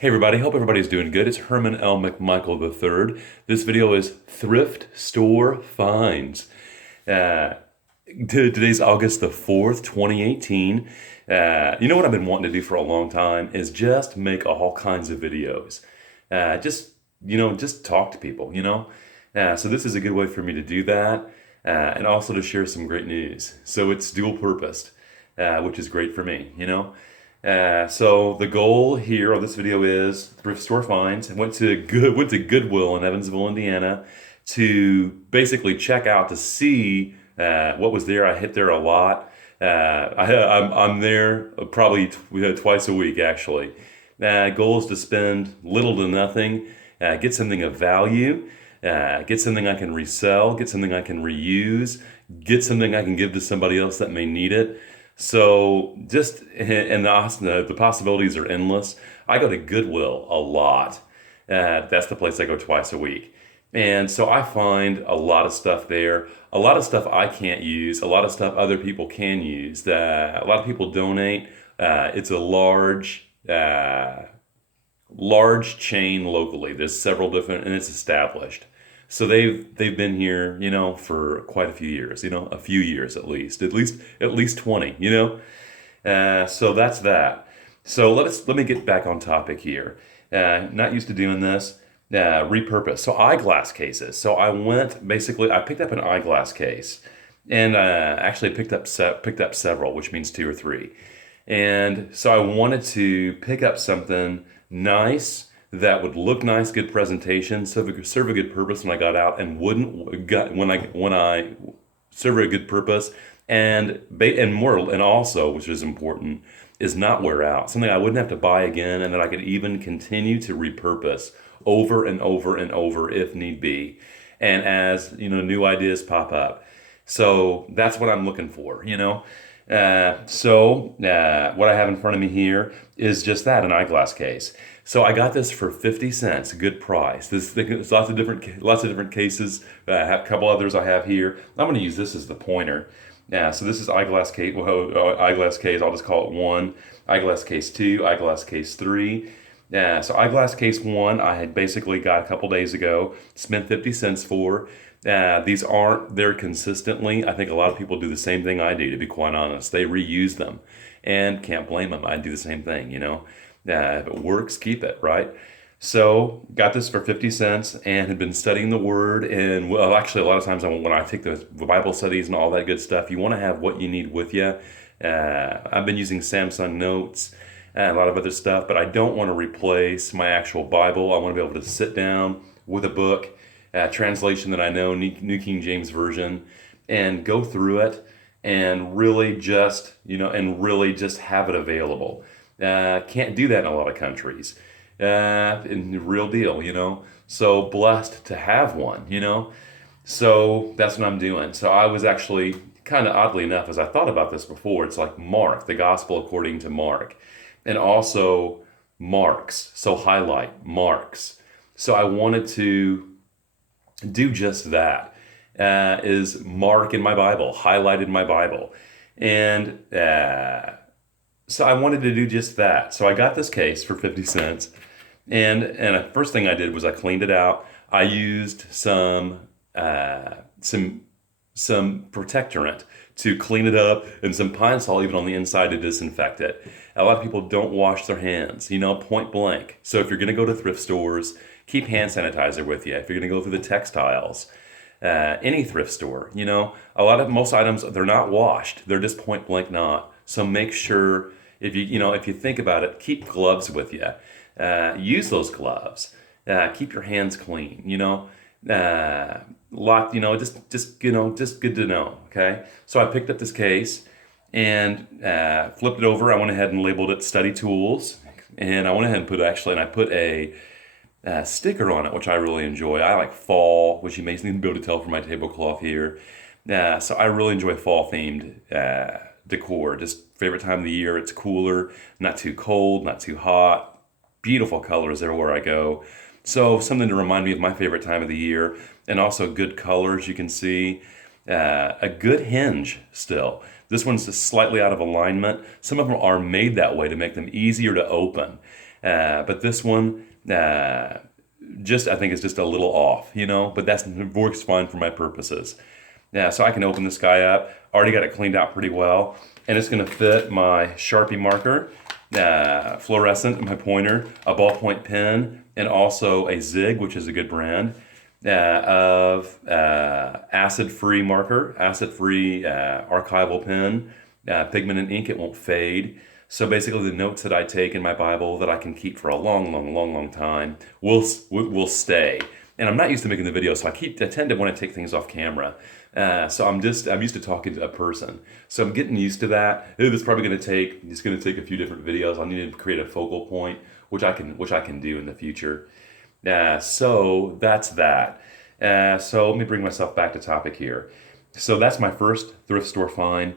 Hey everybody, hope everybody's doing good. It's Herman L. McMichael III. This video is Thrift Store Finds. Uh, Today's August the 4th, 2018. You know what I've been wanting to do for a long time is just make all kinds of videos. Just talk to people. So this is a good way for me to do that and also to share some great news. So it's dual purposed, which is great for me. So the goal here on this video is thrift store finds. I went to Goodwill in Evansville, Indiana, to basically check out to see what was there. I hit there a lot. I'm there probably twice a week actually. Goal is to spend little to nothing, get something of value, get something I can resell, get something I can reuse, get something I can give to somebody else that may need it. So the possibilities are endless. I go to Goodwill a lot. That's the place I go twice a week. And so I find a lot of stuff there, a lot of stuff I can't use, a lot of stuff other people can use. That a lot of people donate. It's a large chain locally. There's several different, and it's established. So they've been here, for quite a few years, a few years at least 20. So that's that. So let me get back on topic here. Not used to doing this. Repurpose. So eyeglass cases. So I picked up an eyeglass case, and actually picked up several, which means two or three. And so I wanted to pick up something nice that would look nice, good presentation, serve a good purpose when I got out, and when I serve a good purpose, and also, which is important, is not wear out. Something I wouldn't have to buy again, and that I could even continue to repurpose over and over and over if need be, and as new ideas pop up. So that's what I'm looking for. What I have in front of me here is just that, an eyeglass case. So I got this for 50 cents, a good price. There's lots of different cases. I have a couple others I have here. I'm going to use this as the pointer. So this is eyeglass case. Well, eyeglass case. I'll just call it one. Eyeglass case two. Eyeglass case three. So eyeglass case one, I had basically got a couple days ago. Spent 50 cents for. These aren't there consistently. I think a lot of people do the same thing I do, to be quite honest. They reuse them, and can't blame them. I do the same thing. If it works, keep it, right? So got this for 50 cents and had been studying the Word. And well, actually, a lot of times when I take the Bible studies and all that good stuff, you want to have what you need with you. I've been using Samsung Notes and a lot of other stuff, but I don't want to replace my actual Bible. I want to be able to sit down with a book, translation that I know, New King James Version, and go through it and really just have it available. Can't do that in a lot of countries. In the real deal. So blessed to have one. So that's what I'm doing. So I was actually kind of oddly enough, as I thought about this before, it's like Mark, the gospel according to Mark, and also marks. So highlight marks. So I wanted to do just that. Is mark in my Bible, highlight in my Bible. And so I wanted to do just that. So I got this case for 50 cents. And the first thing I did was I cleaned it out. I used some protectorant to clean it up, and some Pine Sol even on the inside to disinfect it. A lot of people don't wash their hands, point blank. So if you're going to go to thrift stores, keep hand sanitizer with you. If you're going to go through the textiles, any thrift store, most items, they're not washed. They're just point blank not. So make sure, if you think about it, keep gloves with you. Use those gloves. Keep your hands clean. Just good to know. Okay. So I picked up this case and flipped it over. I went ahead and labeled it "Study Tools," and I went ahead and I put a sticker on it, which I really enjoy. I like fall, which you may be able to tell from my tablecloth here. So I really enjoy fall themed decor. Just favorite time of the year. It's cooler, not too cold, not too hot. Beautiful colors everywhere I go. So something to remind me of my favorite time of the year, and also good colors you can see. A good hinge still. This one's just slightly out of alignment. Some of them are made that way to make them easier to open. But this one, I think it's just a little off, but that works fine for my purposes. Yeah, so I can open this guy up. Already got it cleaned out pretty well. And it's going to fit my Sharpie marker, fluorescent, my pointer, a ballpoint pen, and also a Zig, which is a good brand, of acid-free marker, acid-free archival pen, pigment and ink. It won't fade. So basically, the notes that I take in my Bible that I can keep for a long, long, long, long time will stay. And I'm not used to making the video, so I tend to want to take things off camera. So I'm used to talking to a person. So I'm getting used to that. It's probably going to take a few different videos. I'll need to create a focal point, which I can do in the future. So that's that. So let me bring myself back to topic here. So that's my first thrift store find.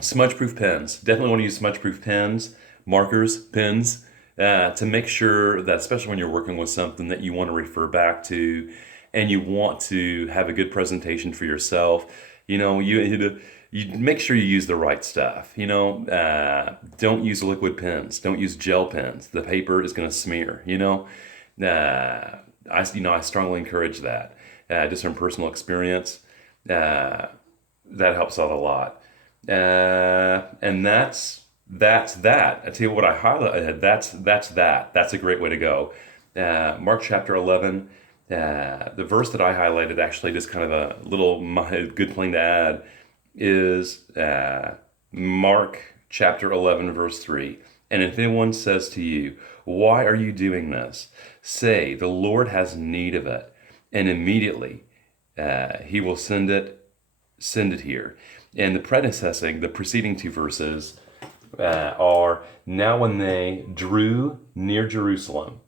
Smudge-proof pens. Definitely want to use smudge-proof pens, markers, pens, to make sure that, especially when you're working with something that you want to refer back to, and you want to have a good presentation for yourself, you make sure you use the right stuff. Don't use liquid pens. Don't use gel pens. The paper is going to smear. I strongly encourage that. Just from personal experience, that helps out a lot. And that's that. I tell you what I highlighted. That's that. That's a great way to go. Mark chapter 11. The verse that I highlighted, actually, just kind of a little good thing to add, is Mark chapter 11, verse 3. And if anyone says to you, "Why are you doing this?" say, "The Lord has need of it," and immediately he will send it here. And the preceding two verses are, "Now when they drew near Jerusalem,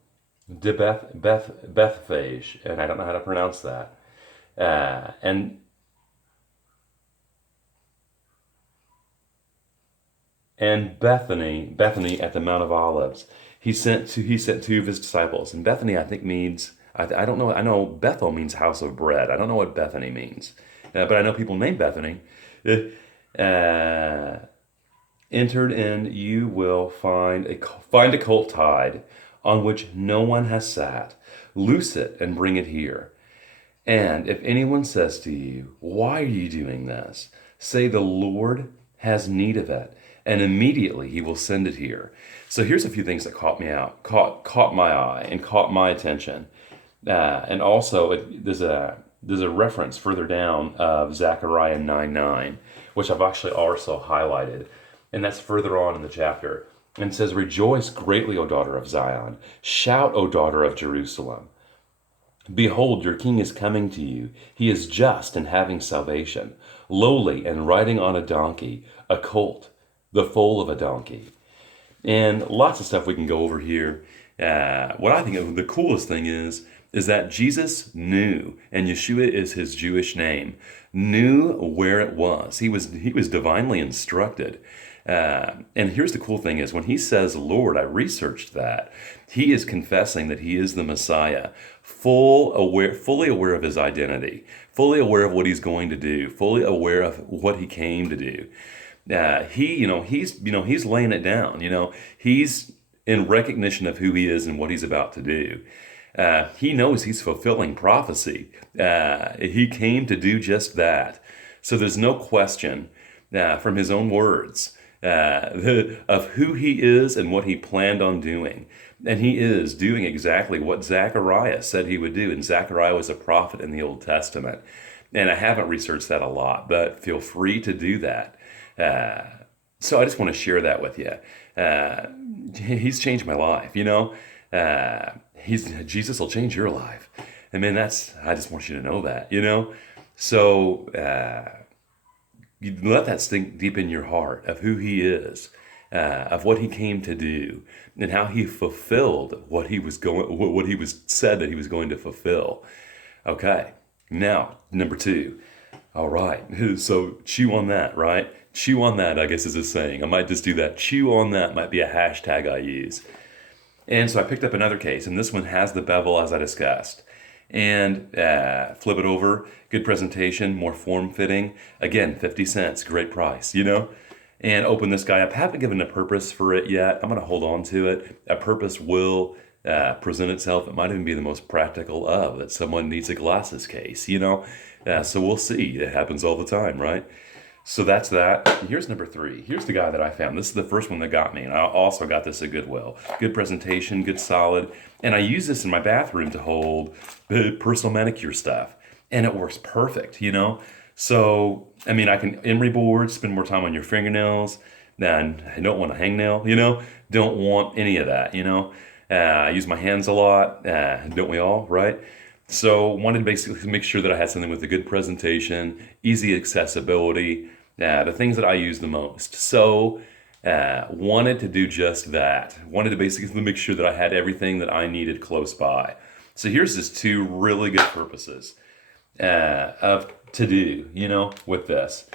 to Bethphage," and I don't know how to pronounce that, and Bethany at the Mount of Olives. He sent two of his disciples, and Bethany I think means, I don't know. I know Bethel means house of bread. I don't know what Bethany means, but I know people named Bethany. Entered in, you will find a colt tied, on which no one has sat. Loose it and bring it here. And if anyone says to you, "Why are you doing this?" say, "The Lord has need of it," and immediately he will send it here. So here's a few things that caught my eye and caught my attention. And also, there's a reference further down of Zechariah 9:9, which I've actually also highlighted, and that's further on in the chapter. And it says, "Rejoice greatly, O daughter of Zion. Shout, O daughter of Jerusalem. Behold, your king is coming to you. He is just and having salvation, lowly and riding on a donkey, a colt, the foal of a donkey." And lots of stuff we can go over here. What I think the coolest thing is that Jesus knew, and Yeshua is his Jewish name, knew where it was. He was divinely instructed. And here's the cool thing is, when he says, "Lord," I researched that, he is confessing that he is the Messiah, fully aware of his identity, fully aware of what he's going to do, fully aware of what he came to do. He's laying it down. He's in recognition of who he is and what he's about to do. He knows he's fulfilling prophecy. He came to do just that. So there's no question from his own words of who he is and what he planned on doing. And he is doing exactly what Zechariah said he would do. And Zechariah was a prophet in the Old Testament. And I haven't researched that a lot, but feel free to do that. So I just want to share that with you. He's changed my life, Jesus will change your life. I mean, I just want you to know that, So you let that sink deep in your heart of who he is, of what he came to do, and how he fulfilled what he was said that he was going to fulfill. Okay, now number 2. All right, so chew on that, right? Chew on that, I guess is a saying. I might just do that. Chew on that might be a hashtag I use. And so I picked up another case, and this one has the bevel as I discussed. And flip it over, good presentation, more form-fitting. Again, 50 cents, great price, and open this guy up. Haven't given a purpose for it yet. I'm going to hold on to it. A purpose will present itself. It might even be the most practical of that someone needs a glasses case, you know? So we'll see. It happens all the time, right? So that's that. Here's number three. Here's the guy that I found. This is the first one that got me. And I also got this at Goodwill. Good presentation, good solid. And I use this in my bathroom to hold personal manicure stuff. And it works perfect, you know? So, I mean, I can emery board, spend more time on your fingernails. Then I don't want a hangnail, you know? Don't want any of that, you know? I use my hands a lot. Don't we all, right? So wanted to basically make sure that I had something with a good presentation, easy accessibility, the things that I use the most. So wanted to do just that. Wanted to basically make sure that I had everything that I needed close by. So here's just two really good purposes of to do, you know, with this.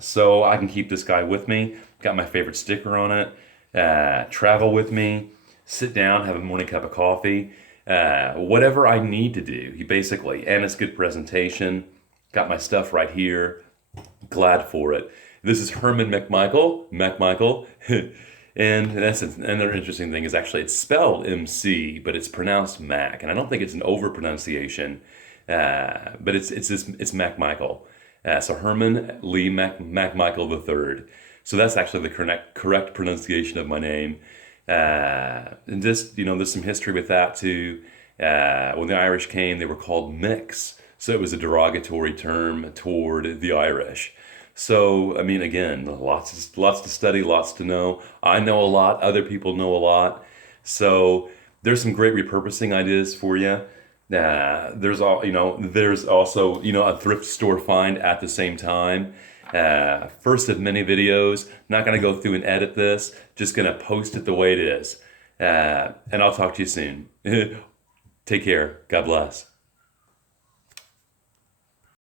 So I can keep this guy with me. Got my favorite sticker on it. Travel with me. Sit down, have a morning cup of coffee. Whatever I need to do, basically. And it's good presentation. Got my stuff right here. Glad for it. This is Herman McMichael. And that's another interesting thing is actually it's spelled MC, but it's pronounced Mac. And I don't think it's an overpronunciation, but it's McMichael. So Herman Lee McMichael III. So that's actually the correct pronunciation of my name. And just, you know, there's some history with that too. When the Irish came, they were called Micks. So it was a derogatory term toward the Irish. So, I mean, again, lots to study, lots to know. I know a lot, other people know a lot. So there's some great repurposing ideas for you. There's also, you know, a thrift store find at the same time. First of many videos. Not going to go through and edit this. Just going to post it the way it is. And I'll talk to you soon. Take care. God bless.